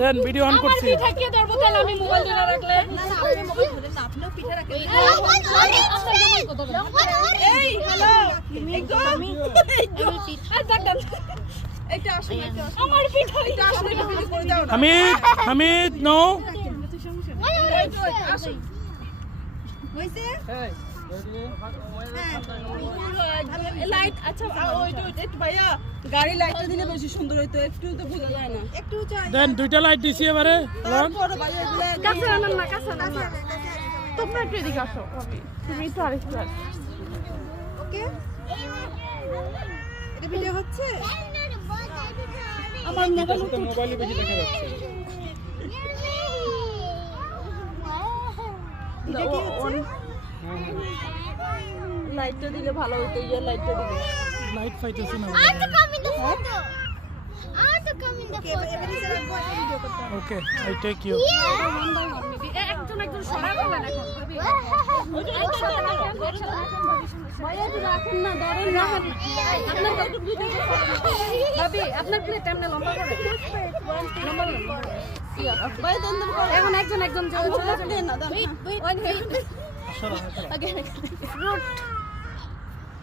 Then video on করছি। আমার পিঠা কে ধরবো তাহলে আমি মোবাইল ধরে রাখলে? না না আপনি মোবাইল ধরেন না, আপনিও পিঠা রাখেন। আপনার জামাই কত ধরবো? এই হ্যালো একদম আর থাকতাম এটা আসলে আমার পিঠা এটা আসলে ভিডিও করে দাও না। হামিদ নো এই তো আসুন হইছে লাইট আচ্ছা ওই তো একটু ভাইয়া গাড়ি লাইটটা দিলে বেশি সুন্দর হইতো, একটু তো বোঝা যায় না, একটু চাই দেন দুইটা লাইট দিছি এবারে। তারপর ভাইয়া এগুলা কাছে আনান না, কাছে আনান না। তোমরা একটু এদিকে আসো ভাবি, তুমি একটু আরেকটু আসো। ওকে এটা ভিডিও হচ্ছে আমার মোবাইল মোবাইলে বেশি দেখা যাচ্ছে। এটা কি হচ্ছে লাইটটা দিলে ভালো হতো, ইয়া লাইটটা দিলে লাইট পাইতেছে না। Okay I take you. একজন সরা বলেন এখন ভাবি। ভাইয়া একটু রাখেন না, ধরেন রাখেন। আপনার ভাবি আপনার প্লেট এমনি লম্বা করে লম্বা করে। ভাই দেন দেন করে এখন একজন চলে দেন না দেন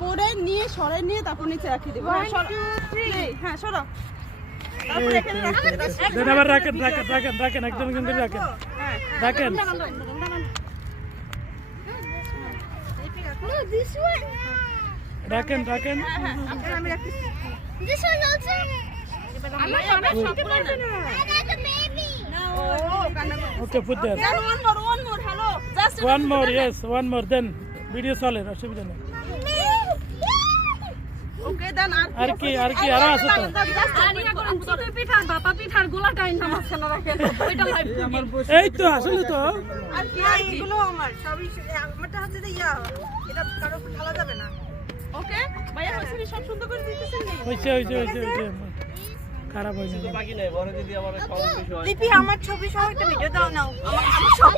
পরে নিয়ে সরাই নিয়ে তারপর নিচে রাখি দেব। হ্যাঁ সর হ্যাঁ সরো তারপর এখানে রাখতে দেন আবার রাখেন একজন করে রাখেন। রাখেন No, this one. রাখেন আমি রাখছি This one also. আমরা সব পারবে না। I got a baby. ও কান্না করো okay put then then one more hello just one more yes one more then video চলে অসুবিধা নেই। ওকে দেন আর কি আরো আছে তো। আরিয়া করেন চিতই পিঠা বাপা পিঠার গোলাটা ইনকাম আছে না রাখেন ওইটা লাইভ এই তো আসলে তো আর কি এগুলো আমার সবই আমারটা হচ্ছে যে ইয়া এটা কারো ঢালা যাবে না। ওকে ভাইয়া হইছে সব সুন্দর করে দিতেছেন নি হইছে খারাপ হয়ে যাবে। লিপি আমার ছবি সহ একটা ভিডিও দাও নাও আমার সব